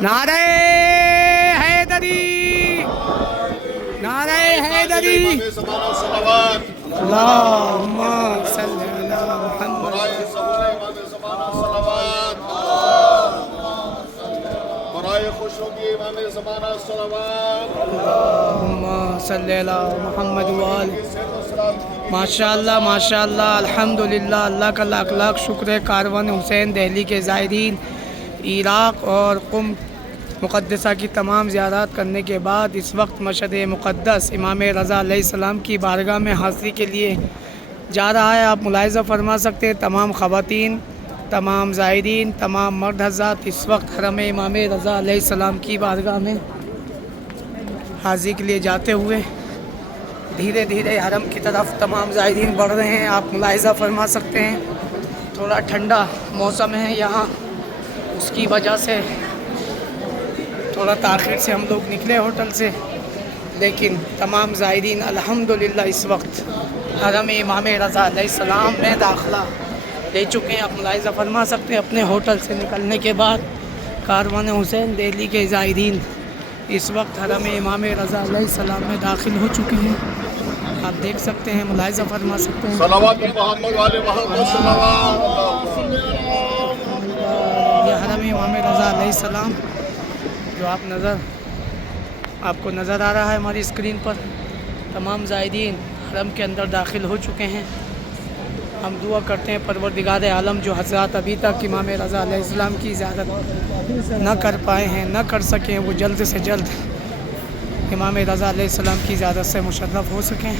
نعرہ حیدری، نعرہ حیدری، اللہم صلی علی محمد، برائے خوش ہوگی امام زمانہ صلوات، اللہم صلی علی محمد وآل۔ ماشاءاللہ ماشاءاللہ، الحمدللہ، اللہ کا لاکھ لاکھ شکر ہے۔ کاروان حسین دہلی کے زائرین عراق اور قم مقدسہ کی تمام زیارات کرنے کے بعد اس وقت مشہد مقدس امام رضا علیہ السلام کی بارگاہ میں حاضری کے لیے جا رہا ہے۔ آپ ملاحظہ فرما سکتے ہیں تمام خواتین، تمام زائرین، تمام مرد حضرات اس وقت حرم امام رضا علیہ السلام کی بارگاہ میں حاضری کے لیے جاتے ہوئے دھیرے دھیرے حرم کی طرف تمام زائرین بڑھ رہے ہیں۔ آپ ملاحظہ فرما سکتے ہیں تھوڑا ٹھنڈا موسم ہے یہاں، اس کی وجہ سے تھوڑا تاخیر سے ہم لوگ نکلے ہوٹل سے، لیکن تمام زائرین الحمدللہ اس وقت حرم امام رضا علیہ السلام میں داخلہ لے چکے ہیں۔ آپ ملاحظہ فرما سکتے ہیں اپنے ہوٹل سے نکلنے کے بعد کاروان حسین دہلی کے زائرین اس وقت حرم امام رضا علیہ السلام میں داخل ہو چکے ہیں۔ آپ دیکھ سکتے ہیں، ملاحظہ فرما سکتے ہیں صلوات محمد والے محمد صلوات۔ یہ حرم امام رضا علیہ السلام جو آپ کو نظر آ رہا ہے ہماری اسکرین پر، تمام زائرین حرم کے اندر داخل ہو چکے ہیں۔ ہم دعا کرتے ہیں پروردگار عالم جو حضرات ابھی تک امام رضا علیہ السلام کی زیارت نہ کر پائے ہیں، نہ کر سکیں، وہ جلد سے جلد امام رضا علیہ السلام کی زیارت سے مشرف ہو سکیں۔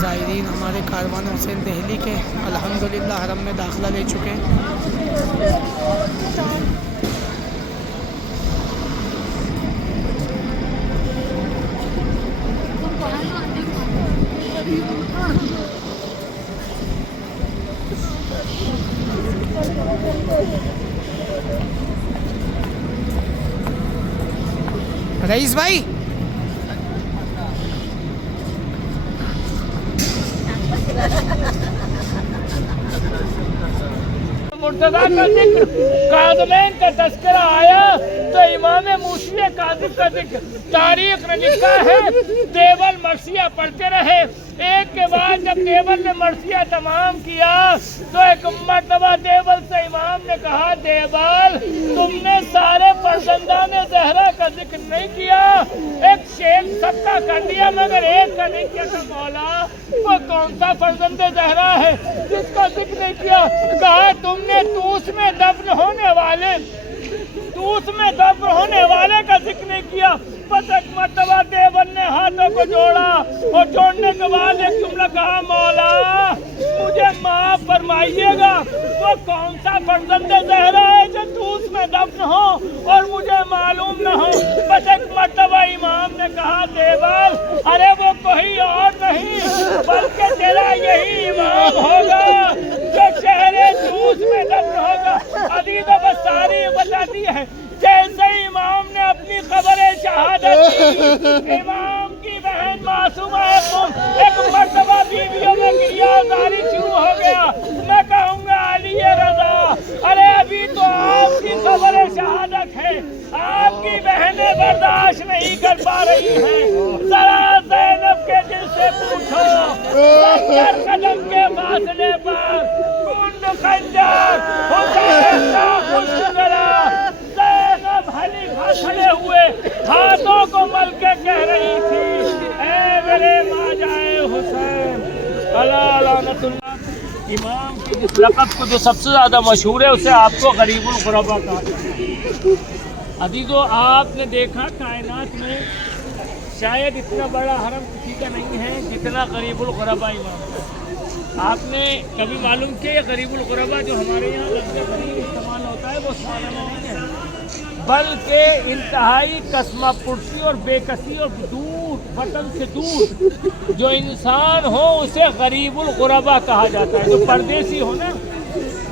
زائرین ہمارے کاروان حسین دہلی کے الحمدللہ حرم میں داخلہ لے چکے ہیں۔ رئیس بھائی مرتضیٰ کا ذکر، کاظمین کا تذکرہ آیا تو امام موسوی کاظم کا ذکر۔ تاریخ نے لکھا ہے دیوال مرثیہ پڑھتے رہے، ایک کے بعد جب دیوال نے مرثیہ تمام کیا تو ایک مرتبہ دیوال سے امام نے کہا، دیوال تم نے سارے فرزندان زہرا کا ذکر نہیں کیا، ایک شیخ سب کا کر دیا مگر ایک کا نہیں کیا۔ تو مولا وہ کون سا فرزند زہرا ہے جس کا ذکر نہیں کیا؟ کہا تم نے توس میں دفن ہونے والے کا ذکر نہیں کیا۔ بس ایک مرتبہ دیوبند نے ہاتھوں کو جوڑا اور جوڑنے کے بعد ایک جملہ کہا، مولا مجھے معاف فرمائیے گا، وہ کون سا فرزند زہرا ہے جو توس میں دفن ہو اور مجھے معلوم نہ ہو۔ بس ایک مرتبہ امام نے کہا، دیوال ارے وہ کوئی اور نہیں بلکہ تیرا یہی امام ہوگا جو شہر توس میں دفن ہوگا۔ عزیز و بساری بتاتی ہے جیسے امام نے اپنی خبر شہادت کی، امام کی بہن معصومہ ایک مرتبہ بیویوں میں گریہ‌زاری شروع ہو گیا۔ میں کہوں گا علی رضا، ارے ابھی تو آپ کی خبر شہادت ہے، آپ کی بہنیں برداشت نہیں کر پا رہی ہیں، ذرا زینب کے دل سے پوچھو، 70 قدم کے فاصلے پر کنڈ خنجر حسین کا خشک ذرا زینب حلیفہ کھڑے ہوئے ہاتھوں کو مل کے کہہ رہی تھی، اے میرے ماجائے حسین علی لعنت اللہ۔ امام کی جس لقب کو جو سب سے زیادہ مشہور ہے اسے آپ کو غریب الغربا کہا جاتا ہے۔ عزیزو آپ نے دیکھا کائنات میں شاید اتنا بڑا حرم کسی کا نہیں ہے جتنا غریب الغربا امام کا۔ آپ نے کبھی معلوم کیا یہ غریب الغربا جو ہمارے یہاں لفظ غریب استعمال ہوتا ہے وہ سوالہ میں نہیں ہے، بلکہ انتہائی قسمہ پرسی اور بے کسی اور دور وطن سے دور جو انسان ہو اسے غریب الغربا کہا جاتا ہے۔ جو پردیسی ہو نا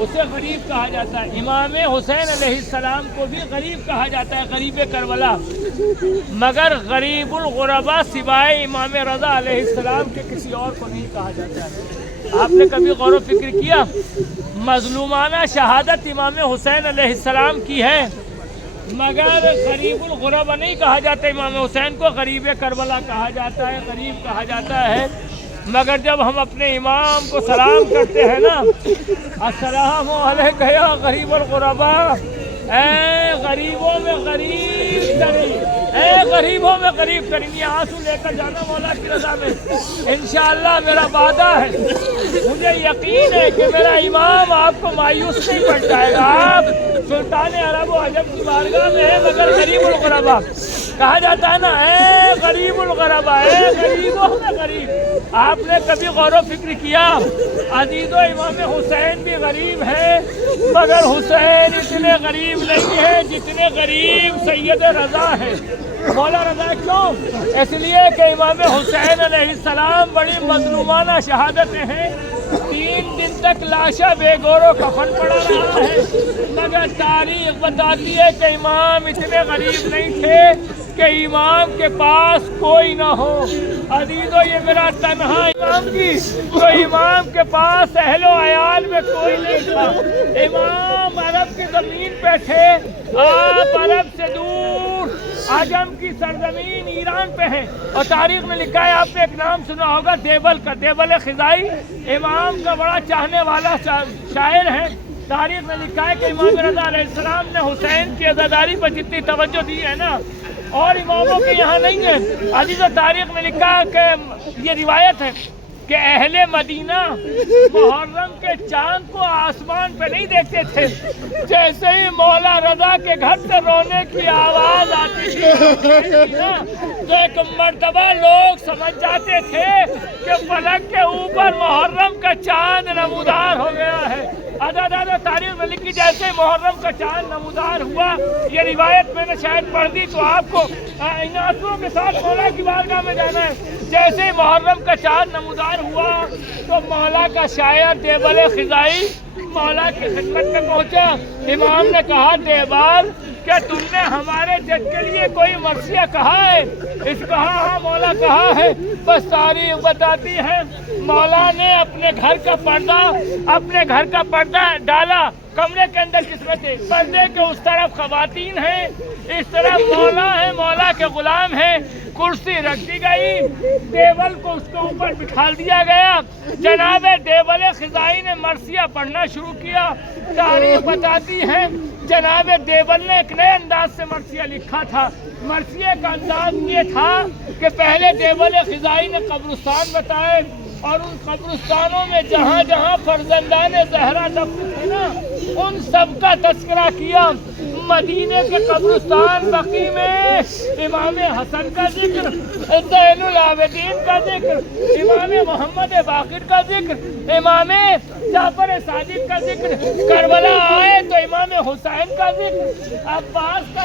اسے غریب کہا جاتا ہے. امام حسین علیہ السلام کو بھی غریب کہا جاتا ہے, غریب کربلا. مگر غریب الغربا سوائے امام رضا علیہ السلام کے کسی اور کو نہیں کہا جاتا ہے. آپ نے کبھی غور و فکر کیا؟ مظلومانہ شہادت امام حسین علیہ السلام کی ہے, مگر غریب الغربا نہیں کہا جاتا. امام حسین کو غریب کربلا کہا جاتا ہے, غریب کہا جاتا ہے. مگر جب ہم اپنے امام کو سلام کرتے ہیں نا, السلام علیکم یا غریب الغربا, اے غریبوں میں غریب ترین, اے غریبوں میں غریب ترین, یہ آنسو لے کر جانا مولا کی رضا میں. انشاءاللہ میرا وعدہ ہے, مجھے یقین ہے کہ میرا امام آپ کو مایوس نہیں پڑ جائے گا. آپ سلطان عرب و عجم کی بارگاہ میں ہے, مگر غریب الغربا کہا جاتا ہے نا, اے غریب الغربا, اے غریبوں میں غریب. آپ نے کبھی غور و فکر کیا؟ عزیزو امام حسین بھی غریب ہے, مگر حسین اتنے غریب نہیں ہے جتنے غریب سید رضا ہے, مولا رضا. کیوں؟ اس لیے کہ امام حسین علیہ السلام بڑی مظلومانہ شہادتیں ہیں. 3 دن تک لاشا بے گور و کفن پڑا رہا ہے, مگر تاریخ بتاتی ہے کہ امام اتنے غریب نہیں تھے کہ امام کے پاس کوئی نہ ہو. عزیزو یہ میرا تنہا امام کی, تو امام کے پاس اہل و عیال میں کوئی نہیں تھا. امام عرب کی زمین پہ تھے, آپ عرب سے دور عجم کی سرزمین ایران پہ ہیں. اور تاریخ میں لکھا ہے, آپ نے ایک نام سنا ہوگا دیبل کا, دیبل خزائی امام کا بڑا چاہنے والا شاعر ہے. تاریخ میں لکھا ہے کہ امام رضا علیہ السلام نے حسین کی عزاداری پر جتنی توجہ دی ہے نا, اور اماموں کے یہاں نہیں ہے. عزیز تاریخ میں لکھا کہ یہ روایت ہے کہ اہل مدینہ محرم کے چاند کو آسمان پہ نہیں دیکھتے تھے, جیسے ہی مولا رضا کے گھر سے رونے کی آواز آتی تھی نا, تو ایک مرتبہ لوگ سمجھ جاتے تھے کہ فلک کے اوپر محرم کا چاند نمودار ہو گیا ہے. تاریخ میں لکھی جیسے محرم کا چاند نمودار ہوا, یہ روایت میں نے شاید پڑھ دی, تو آپ کو ان آنسوؤں کے ساتھ مولا کی بارگاہ میں جانا ہے. جیسے محرم کا چاند نمودار ہوا تو مولا کا شاعر دیبل خزائی مولا کی خدمت میں پہنچا. امام نے کہا, دیبال کیا تم نے ہمارے جد کے لیے کوئی مرثیہ کہا ہے؟ اس کہا ہاں مولا کہا ہے. بس تاریخ بتاتی ہے مولا نے اپنے گھر کا پردہ ڈالا. کمرے کے اندر قسمت ہے, پردے کے اس طرف خواتین ہیں, اس طرف مولا ہے, مولا کے غلام ہیں. کرسی رکھ دی گئی, دیبل کو اس کے اوپر بٹھا دیا گیا. جناب دیبل خزائی نے مرثیہ پڑھنا شروع کیا. تاریخ بتاتی ہے جناب دیبل نے ایک نئے انداز سے مرثیہ لکھا تھا. مرثیے کا انداز یہ تھا کہ پہلے دیبل خزائی نے قبرستان بتائے, اور ان قبرستانوں میں جہاں جہاں فرزندان زہرا دفن تھے نا, ان سب کا تذکرہ کیا. مدینے کے قبرستان بقی میں امام حسن کا ذکر, زین العابدین کا ذکر, امام محمد باقر کا ذکر, امام جعفر صادق کا ذکر. کربلا آئے تو امام حسین کا ذکر, عباس کا